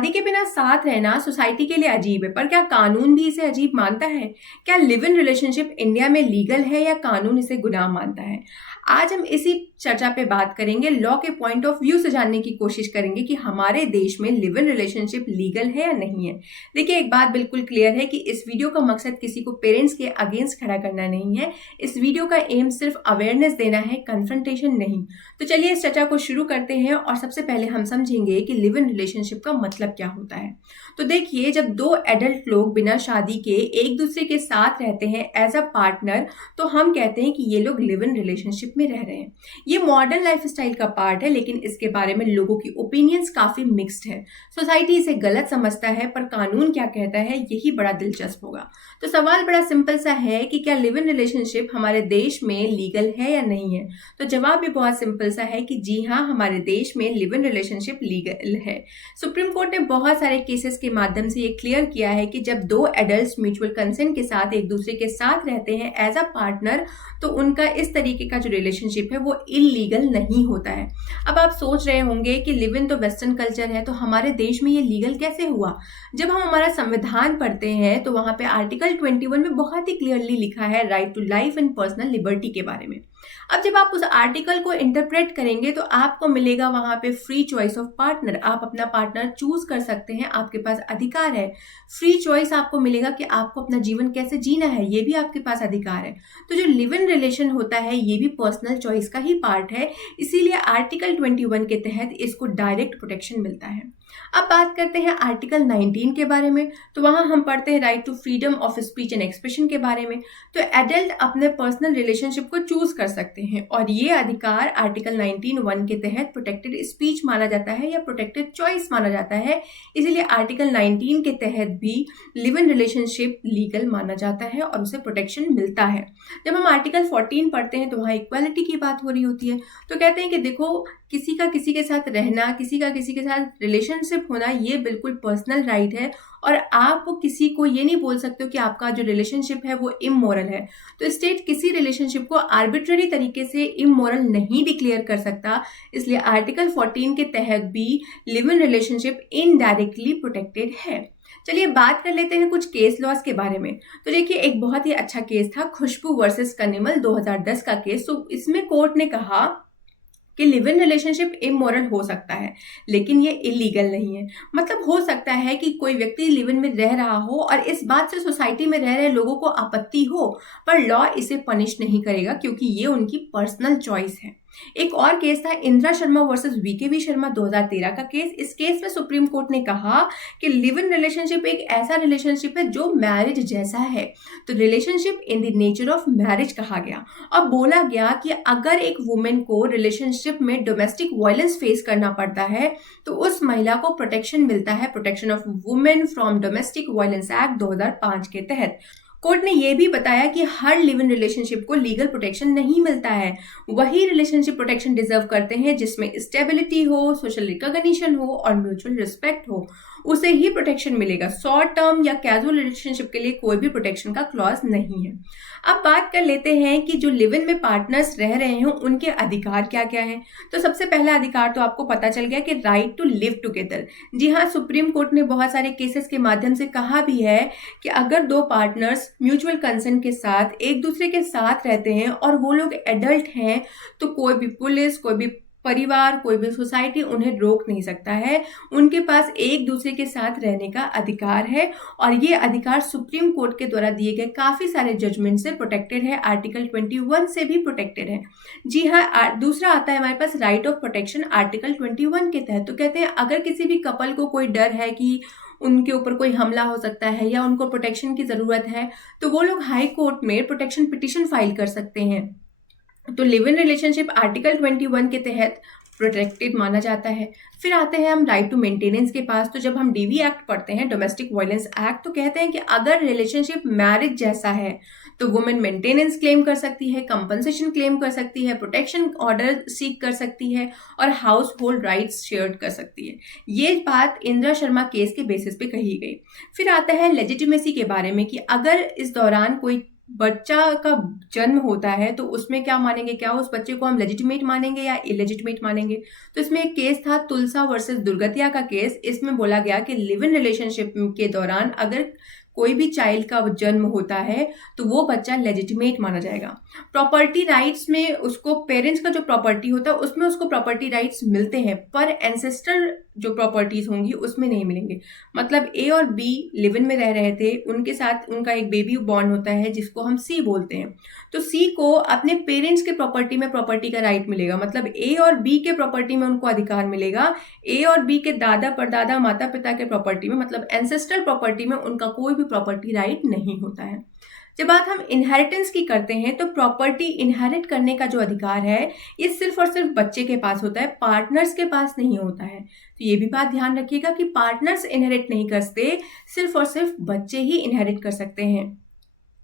शादी के बिना साथ रहना सोसाइटी के लिए अजीब है, पर क्या कानून भी इसे अजीब मानता है? क्या लिव इन रिलेशनशिप इंडिया में लीगल है या कानून इसे गुनाह मानता है? आज हम इसी चर्चा पे बात करेंगे। लॉ के पॉइंट ऑफ व्यू से जानने की कोशिश करेंगे कि हमारे देश में लिव इन रिलेशनशिप लीगल है या नहीं है। देखिए, एक बात बिल्कुल क्लियर है कि इस वीडियो का मकसद किसी को पेरेंट्स के अगेंस्ट खड़ा करना नहीं है। इस वीडियो का एम सिर्फ अवेयरनेस देना है, कन्फ्रंटेशन नहीं। तो चलिए इस चर्चा को शुरू करते हैं और सबसे पहले हम समझेंगे कि लिव इन रिलेशनशिप का मतलब क्या होता है। तो देखिए, जब दो एडल्ट लोग बिना शादी के एक दूसरे के साथ रहते हैं एज अ पार्टनर, तो हम कहते हैं कि ये लोग लिव इन रिलेशनशिप में रह रहे हैं। ये मॉडर्न लाइफस्टाइल का पार्ट है, लेकिन इसके बारे में लोगों की ओपिनियंस काफी मिक्स्ड है। सोसाइटी इसे गलत समझता है, पर कानून क्या कहता है यही बड़ा दिलचस्प होगा। तो सवाल बड़ा सिंपल सा है कि क्या लिव इन रिलेशनशिप हमारे देश में लीगल है या नहीं है। तो जवाब भी बहुत सिंपल सा है कि जी हाँ, हमारे देश में लिव इन रिलेशनशिप लीगल है। सुप्रीम कोर्ट ने बहुत सारे केसेस के माध्यम से ये क्लियर किया है कि जब दो एडल्ट्स म्यूचुअल कंसेंट के साथ एक दूसरे के साथ रहते हैं एज अ पार्टनर, तो उनका इस तरीके का जो रिलेशनशिप है वो इलीगल नहीं होता है। अब आप सोच रहे होंगे कि लिव इन तो वेस्टर्न कल्चर है, तो हमारे देश में ये लीगल कैसे हुआ। जब हम हमारा संविधान पढ़ते हैं तो वहां पे आर्टिकल 21 में बहुत ही क्लियरली लिखा है right to life and personal liberty के बारे में। अब जब आप उस आर्टिकल को इंटरप्रेट करेंगे तो आपको मिलेगा वहां पे फ्री चॉइस ऑफ पार्टनर। आप अपना पार्टनर चूज कर सकते हैं, आपके पास अधिकार है। फ्री चॉइस आपको मिलेगा कि आपको अपना जीवन कैसे जीना है, ये भी आपके पास अधिकार है। तो जो लिव इन रिलेशन होता है ये भी पर्सनल चॉइस का ही पार्ट है, इसीलिए आर्टिकल 21 के तहत इसको डायरेक्ट प्रोटेक्शन मिलता है। अब बात करते हैं आर्टिकल 19 के बारे में। तो वहां हम पढ़ते हैं right to freedom of speech and expression के बारे में। तो एडल्ट अपने पर्सनल रिलेशनशिप को चूज कर सकते हैं और ये अधिकार आर्टिकल 19(1) के तहत प्रोटेक्टेड स्पीच माना जाता है या प्रोटेक्टेड चॉइस माना जाता है। इसीलिए आर्टिकल 19 के तहत भी लिव इन रिलेशनशिप लीगल माना जाता है और उसे प्रोटेक्शन मिलता है। जब हम आर्टिकल 14 पढ़ते हैं तो वहाँ इक्वालिटी की बात हो रही होती है। तो कहते हैं कि देखो, किसी का किसी के साथ रहना, किसी का किसी के साथ रिलेशनशिप होना, ये बिल्कुल पर्सनल राइट है और आप किसी को ये नहीं बोल सकते हो कि आपका जो रिलेशनशिप है वो इमोरल है। तो स्टेट किसी रिलेशनशिप को आर्बिट्ररी तरीके से इमोरल नहीं डिक्लेयर कर सकता। इसलिए आर्टिकल 14 के तहत भी live in relationship indirectly protected है। चलिए बात कर लेते हैं कुछ केस लॉस के बारे में। तो देखिए, एक बहुत ही अच्छा केस था खुशबू वर्सेस कनिमल 2010 का केस। तो इसमें कोर्ट ने कहा कि लिव इन रिलेशनशिप इमोरल हो सकता है, लेकिन ये इलीगल नहीं है। मतलब हो सकता है कि कोई व्यक्ति लिव इन में रह रहा हो और इस बात से सोसाइटी में रह रहे लोगों को आपत्ति हो, पर लॉ इसे पनिश नहीं करेगा क्योंकि ये उनकी पर्सनल चॉइस है। एक और केस था इंदिरा शर्मा वर्सेस वीकेवी शर्मा 2013 का केस। इस केस में सुप्रीम कोर्ट ने कहा कि लिव इन रिलेशनशिप एक ऐसा रिलेशनशिप है जो मैरिज जैसा है। तो relationship in the nature of marriage कहा गया और बोला गया कि अगर एक वुमेन को रिलेशनशिप में डोमेस्टिक वायलेंस फेस करना पड़ता है तो उस महिला को प्रोटेक्शन मिलता है, protection of women from domestic violence act 2005 के तहत। कोर्ट ने यह भी बताया कि हर लिव इन रिलेशनशिप को लीगल प्रोटेक्शन नहीं मिलता है। वही रिलेशनशिप प्रोटेक्शन डिजर्व करते हैं जिसमें स्टेबिलिटी हो, सोशल रिकॉग्निशन हो और म्यूचुअल रिस्पेक्ट हो, उसे ही प्रोटेक्शन मिलेगा। शॉर्ट टर्म या कैजुअल रिलेशनशिप के लिए कोई भी प्रोटेक्शन का क्लॉज नहीं है। अब बात कर लेते हैं कि जो लिव इन में पार्टनर्स रह रहे हैं उनके अधिकार क्या क्या हैं। तो सबसे पहला अधिकार तो आपको पता चल गया कि राइट टू लिव टुगेदर। जी हाँ, सुप्रीम कोर्ट ने बहुत सारे केसेस के माध्यम से कहा भी है कि अगर दो पार्टनर्स म्यूचुअल कंसेंट के साथ एक दूसरे के साथ रहते हैं और वो लोग एडल्ट हैं, तो कोई भी पुलिस, कोई भी परिवार, कोई भी सोसाइटी उन्हें रोक नहीं सकता है। उनके पास एक दूसरे के साथ रहने का अधिकार है और ये अधिकार सुप्रीम कोर्ट के द्वारा दिए गए काफी सारे जजमेंट से प्रोटेक्टेड है। आर्टिकल 21 से भी प्रोटेक्टेड है। जी हाँ, दूसरा आता है हमारे पास राइट ऑफ प्रोटेक्शन आर्टिकल 21 के तहत। तो कहते हैं अगर किसी भी कपल को कोई डर है कि उनके ऊपर कोई हमला हो सकता है या उनको प्रोटेक्शन की जरूरत है, तो वो लोग हाई कोर्ट में प्रोटेक्शन पिटीशन फाइल कर सकते हैं। तो लिव इन रिलेशनशिप आर्टिकल 21 के तहत प्रोटेक्टेड माना जाता है। फिर आते हैं हम राइट टू मेंटेनेंस के पास। तो जब हम डीवी एक्ट पढ़ते हैं, डोमेस्टिक वायलेंस एक्ट, तो कहते हैं कि अगर रिलेशनशिप मैरिज जैसा है तो वुमेन मेंटेनेंस क्लेम कर सकती है, कंपनसेशन क्लेम कर सकती है, प्रोटेक्शन ऑर्डर सीक कर सकती है और हाउस होल्ड राइट्स शेयर कर सकती है। ये बात इंदिरा शर्मा केस के बेसिस पे कही गई। फिर आता है लेजिटिमेसी के बारे में कि अगर इस दौरान कोई बच्चा का जन्म होता है तो उसमें क्या मानेंगे, क्या उस बच्चे को हम लेजिटिमेट मानेंगे या इलेजिटिमेट मानेंगे। तो इसमें एक केस था तुलसा वर्सेस दुर्गतिया का केस। इसमें बोला गया कि लिव इन रिलेशनशिप के दौरान अगर कोई भी चाइल्ड का जन्म होता है तो वो बच्चा लेजिटिमेट माना जाएगा। प्रॉपर्टी राइट्स में उसको पेरेंट्स का जो प्रॉपर्टी होता है उसमें उसको प्रॉपर्टी राइट्स मिलते हैं, पर एंसेस्ट्रल जो प्रॉपर्टीज होंगी उसमें नहीं मिलेंगे। मतलब ए और बी लिव इन में रह रहे थे, उनके साथ उनका एक बेबी बॉर्न होता है जिसको हम सी बोलते हैं। तो सी को अपने पेरेंट्स के प्रॉपर्टी में प्रॉपर्टी का राइट मिलेगा, मतलब ए और बी के प्रॉपर्टी में उनको अधिकार मिलेगा। ए और बी के दादा परदादा माता पिता के प्रॉपर्टी में, मतलब एंसेस्ट्रल प्रॉपर्टी में उनका कोई भी प्रॉपर्टी राइट नहीं होता है। जब बात हम इनहेरिटेंस की करते हैं तो प्रॉपर्टी इनहेरिट करने का जो अधिकार है ये सिर्फ और सिर्फ बच्चे के पास होता है, पार्टनर्स के पास नहीं होता है। तो ये भी बात ध्यान रखिएगा कि पार्टनर्स इनहेरिट नहीं करते, सिर्फ और सिर्फ बच्चे ही इनहेरिट कर सकते हैं।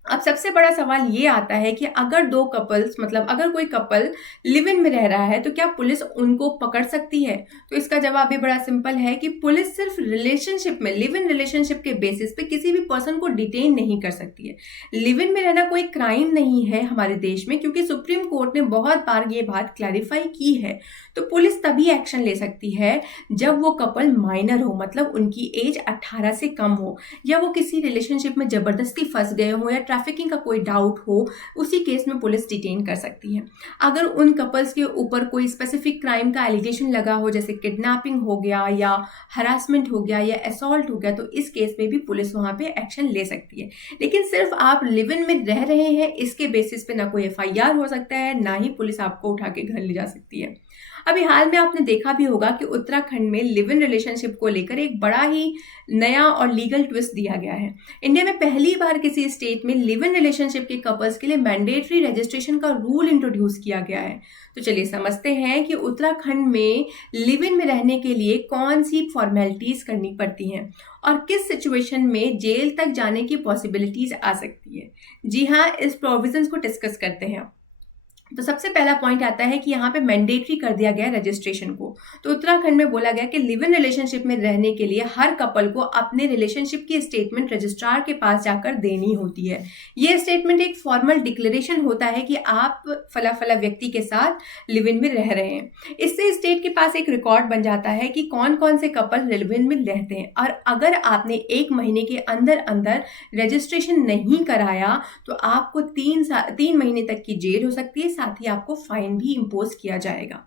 अब सबसे बड़ा सवाल ये आता है कि अगर दो कपल्स, मतलब अगर कोई कपल लिव इन में रह रहा है तो क्या पुलिस उनको पकड़ सकती है? तो इसका जवाब भी बड़ा सिंपल है कि पुलिस सिर्फ रिलेशनशिप में, लिव इन रिलेशनशिप के बेसिस पे किसी भी पर्सन को डिटेन नहीं कर सकती है। लिव इन में रहना कोई क्राइम नहीं है हमारे देश में, क्योंकि सुप्रीम कोर्ट ने बहुत बार ये बात क्लैरिफाई की है। तो पुलिस तभी एक्शन ले सकती है जब वो कपल माइनर हो, मतलब उनकी एज 18 से कम हो, या वो किसी रिलेशनशिप में जबरदस्ती फंस गए हो, या ट्रैफिकिंग का कोई डाउट हो, उसी केस में पुलिस डिटेन कर सकती है। अगर उन कपल्स के ऊपर कोई स्पेसिफिक क्राइम का एलिगेशन लगा हो, जैसे किडनैपिंग हो गया या हरासमेंट हो गया या असॉल्ट हो गया, तो इस केस में भी पुलिस वहां पे एक्शन ले सकती है। लेकिन सिर्फ आप लिव इन में रह रहे हैं इसके बेसिस पे ना कोई FIR हो सकता है, ना ही पुलिस आपको उठा के घर ले जा सकती है। अभी हाल में आपने देखा भी होगा कि उत्तराखंड में लिव इन रिलेशनशिप को लेकर एक बड़ा ही नया और लीगल ट्विस्ट दिया गया है। इंडिया में पहली बार किसी स्टेट में लिव इन रिलेशनशिप के कपल्स के लिए मैंडेटरी रजिस्ट्रेशन का रूल इंट्रोड्यूस किया गया है। तो चलिए समझते हैं कि उत्तराखंड में लिव इन में रहने के लिए कौन सी फॉर्मेलिटीज करनी पड़ती हैं और किस सिचुएशन में जेल तक जाने की पॉसिबिलिटीज आ सकती है। जी हाँ, इस प्रोविजंस को डिस्कस करते हैं। तो सबसे पहला पॉइंट आता है कि यहाँ पे मैंडेटरी कर दिया गया रजिस्ट्रेशन को। तो उत्तराखंड में बोला गया कि लिव इन रिलेशनशिप में रहने के लिए हर कपल को अपने रिलेशनशिप की स्टेटमेंट रजिस्ट्रार के पास जाकर देनी होती है। ये स्टेटमेंट एक फॉर्मल डिक्लेरेशन होता है कि आप फला फला व्यक्ति के साथ लिव इन में रह रहे हैं। इससे स्टेट के पास एक रिकॉर्ड बन जाता है कि कौन कौन से कपल लिव इन में रहते हैं, और अगर आपने 1 महीने के अंदर अंदर रजिस्ट्रेशन नहीं कराया तो आपको 3 महीने तक की जेल हो सकती है, साथ ही आपको फाइन भी इंपोज किया जाएगा।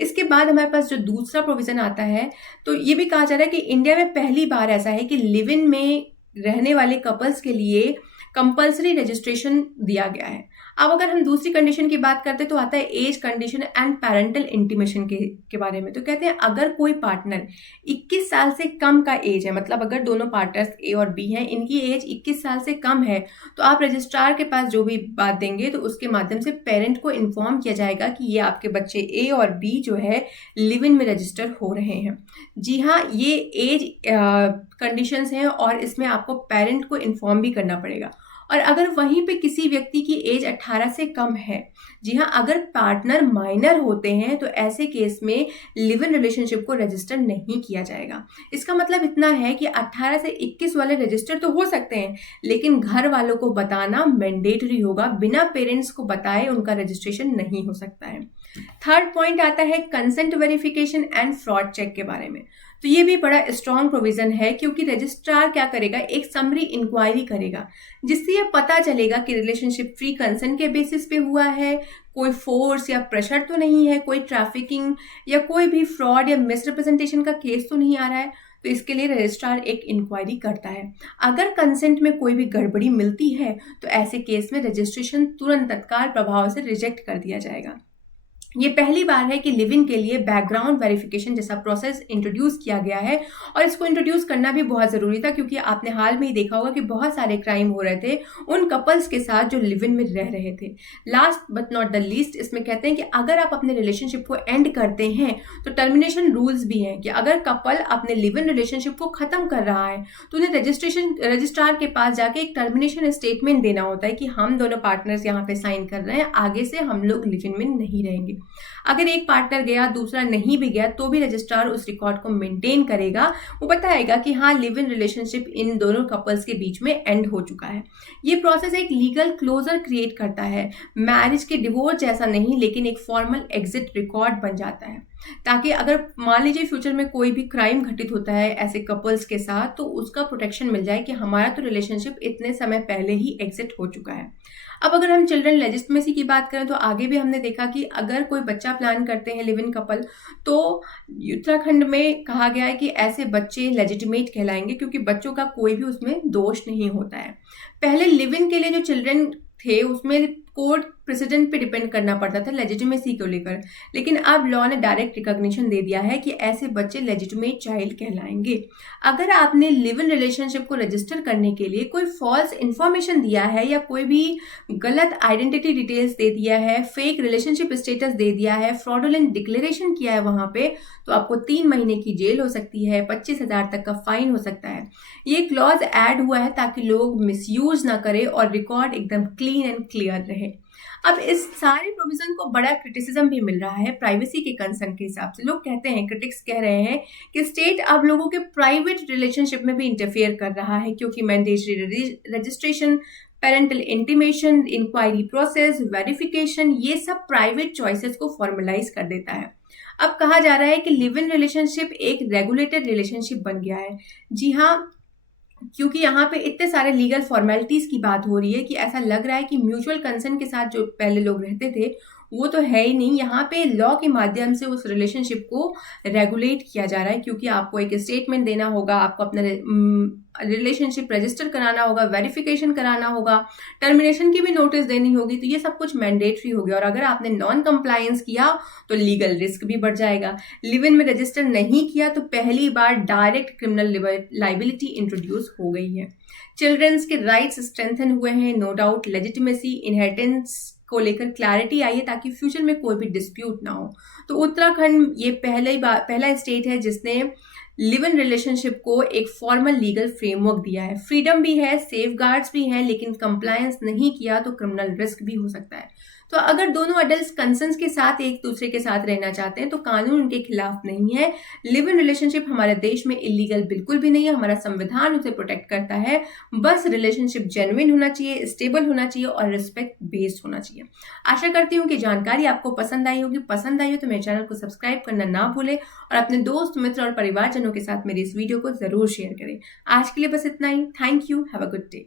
इसके बाद हमारे पास जो दूसरा प्रोविजन आता है, तो ये भी कहा जा रहा है कि इंडिया में पहली बार ऐसा है कि लिव इन में रहने वाले कपल्स के लिए कंपल्सरी रजिस्ट्रेशन दिया गया है। अब अगर हम दूसरी कंडीशन की बात करते तो आता है age condition and parental intimation के बारे में। तो कहते हैं अगर कोई पार्टनर 21 साल से कम का एज है, मतलब अगर दोनों पार्टनर्स ए और बी हैं, इनकी एज 21 साल से कम है, तो आप रजिस्ट्रार के पास जो भी बात देंगे तो उसके माध्यम से पेरेंट को इन्फॉर्म किया जाएगा कि ये आपके बच्चे ए और बी जो है लिव इन में रजिस्टर हो रहे हैं। जी हाँ, ये एज कंडीशंस हैं और इसमें आपको पेरेंट को इन्फॉर्म भी करना पड़ेगा। और अगर वहीं पे किसी व्यक्ति की एज 18 से कम है, जी हाँ, अगर पार्टनर माइनर होते हैं तो ऐसे केस में लिव इन रिलेशनशिप को रजिस्टर नहीं किया जाएगा। इसका मतलब इतना है कि 18 से 21 वाले रजिस्टर तो हो सकते हैं, लेकिन घर वालों को बताना मैंडेटरी होगा। बिना पेरेंट्स को बताए उनका रजिस्ट्रेशन नहीं हो सकता है। थर्ड पॉइंट आता है consent verification and fraud check के बारे में। तो ये भी बड़ा स्ट्रॉन्ग प्रोविजन है, क्योंकि रजिस्ट्रार क्या करेगा, एक समरी इंक्वायरी करेगा जिससे ये पता चलेगा कि रिलेशनशिप फ्री कंसेंट के बेसिस पे हुआ है, कोई फोर्स या प्रेशर तो नहीं है, कोई ट्रैफिकिंग या कोई भी फ्रॉड या मिसरिप्रेजेंटेशन का केस तो नहीं आ रहा है। तो इसके लिए रजिस्ट्रार एक इंक्वायरी करता है। अगर कंसेंट में कोई भी गड़बड़ी मिलती है तो ऐसे केस में रजिस्ट्रेशन तुरंत तत्काल प्रभाव से रिजेक्ट कर दिया जाएगा। ये पहली बार है कि लिव इन के लिए बैकग्राउंड वेरिफिकेशन जैसा प्रोसेस इंट्रोड्यूस किया गया है, और इसको इंट्रोड्यूस करना भी बहुत ज़रूरी था, क्योंकि आपने हाल में ही देखा होगा कि बहुत सारे क्राइम हो रहे थे उन कपल्स के साथ जो लिव इन में रह रहे थे। Last but not the least, इसमें कहते हैं कि अगर आप अपने रिलेशनशिप को एंड करते हैं तो टर्मिनेशन रूल्स भी हैं कि अगर कपल अपने लिव इन रिलेशनशिप को ख़त्म कर रहा है तो उन्हें रजिस्ट्रार के पास जाके एक टर्मिनेशन स्टेटमेंट देना होता है कि हम दोनों पार्टनर्स यहाँ पे साइन कर रहे हैं, आगे से हम लोग लिव इन में नहीं रहेंगे। अगर एक पार्टनर गया, दूसरा नहीं भी गया, तो भी रजिस्ट्रार उस रिकॉर्ड को मेंटेन करेगा। वो बताएगा कि हाँ, लिव इन रिलेशनशिप इन दोनों कपल्स के बीच में एंड हो चुका है। ये प्रोसेस एक लीगल क्लोजर क्रिएट करता है। मैरिज के डिवोर्स जैसा नहीं, लेकिन एक फॉर्मल एग्जिट रिकॉर्ड बन जाता है, ताकि अगर मान लीजिए फ्यूचर में कोई भी क्राइम घटित होता है ऐसे कपल्स के साथ, तो उसका प्रोटेक्शन मिल जाए कि हमारा तो रिलेशनशिप इतने समय पहले ही एग्जिट हो चुका है। अब अगर हम चिल्ड्रन लेजिटिमेसी की बात करें तो आगे भी हमने देखा कि अगर कोई बच्चा प्लान करते हैं लिव इन कपल, तो उत्तराखंड में कहा गया है कि ऐसे बच्चे लेजिटिमेट कहलाएंगे, क्योंकि बच्चों का कोई भी उसमें दोष नहीं होता है। पहले लिव इन के लिए जो चिल्ड्रन थे उसमें कोर्ट प्रेसिडेंट पे डिपेंड करना पड़ता था लेजिटिमेसी को लेकर, लेकिन अब लॉ ने डायरेक्ट रिकॉग्निशन दे दिया है कि ऐसे बच्चे लेजिटिमेट चाइल्ड कहलाएंगे। अगर आपने लिव इन रिलेशनशिप को रजिस्टर करने के लिए कोई फॉल्स इंफॉर्मेशन दिया है या कोई भी गलत आइडेंटिटी डिटेल्स दे दिया है, फेक रिलेशनशिप स्टेटस दे दिया है, फ्रॉडुलेंट डिक्लेरेशन किया है वहां पे, तो आपको 3 महीने की जेल हो सकती है, 25,000 तक का फाइन हो सकता है। ये क्लॉज ऐड हुआ है ताकि लोग मिसयूज ना करें और रिकॉर्ड एकदम क्लीन एंड क्लियर रहे। अब इस सारे प्रोविजन को बड़ा क्रिटिसिज्म भी मिल रहा है प्राइवेसी के कंसर्न के हिसाब से। लोग कहते हैं, क्रिटिक्स कह रहे हैं कि स्टेट अब लोगों के प्राइवेट रिलेशनशिप में भी इंटरफेयर कर रहा है, क्योंकि mandatory registration, parental intimation, inquiry process, verification, ये सब प्राइवेट चॉइसेस को फॉर्मलाइज कर देता है। अब कहा जा रहा है कि लिव इन रिलेशनशिप एक रेगुलेटेड रिलेशनशिप बन गया है। जी हाँ, क्योंकि यहाँ पे इतने सारे लीगल फॉर्मेलिटीज की बात हो रही है कि ऐसा लग रहा है कि म्यूचुअल कंसेंट के साथ जो पहले लोग रहते थे वो तो है ही नहीं। यहाँ पे लॉ के माध्यम से उस रिलेशनशिप को रेगुलेट किया जा रहा है, क्योंकि आपको एक स्टेटमेंट देना होगा, आपको अपना रिलेशनशिप रजिस्टर कराना होगा, वेरिफिकेशन कराना होगा, टर्मिनेशन की भी नोटिस देनी होगी, तो ये सब कुछ मैंडेटरी हो गया। और अगर आपने नॉन कंप्लायंस किया तो लीगल रिस्क भी बढ़ जाएगा। लिव इन में रजिस्टर नहीं किया तो पहली बार डायरेक्ट क्रिमिनल लाइबिलिटी इंट्रोड्यूस हो गई है। चिल्ड्रंस के राइट्स स्ट्रेंथन हुए हैं, नो डाउट। लेजिटिमेसी, इनहेरिटेंस को लेकर क्लैरिटी आई है ताकि फ्यूचर में कोई भी डिस्प्यूट ना हो। तो उत्तराखंड ये पहला स्टेट है जिसने लिव इन रिलेशनशिप को एक फॉर्मल लीगल फ्रेमवर्क दिया है। फ्रीडम भी है, सेफगार्ड्स भी हैं, लेकिन कंप्लायंस नहीं किया तो क्रिमिनल रिस्क भी हो सकता है। तो अगर दोनों अडल्ट कंसेंट के साथ एक दूसरे के साथ रहना चाहते हैं तो कानून उनके खिलाफ नहीं है। लिव इन रिलेशनशिप हमारे देश में इलीगल बिल्कुल भी नहीं है, हमारा संविधान उसे प्रोटेक्ट करता है। बस रिलेशनशिप जेन्युइन होना चाहिए, स्टेबल होना चाहिए और रिस्पेक्ट बेस्ड होना चाहिए। आशा करती हूँ कि जानकारी आपको पसंद आई होगी। पसंद आई हो तो मेरे चैनल को सब्सक्राइब करना ना भूलें और अपने दोस्त, मित्र और परिवारजनों के साथ मेरी इस वीडियो को जरूर शेयर करें। आज के लिए बस इतना ही। Thank you. Have a good day.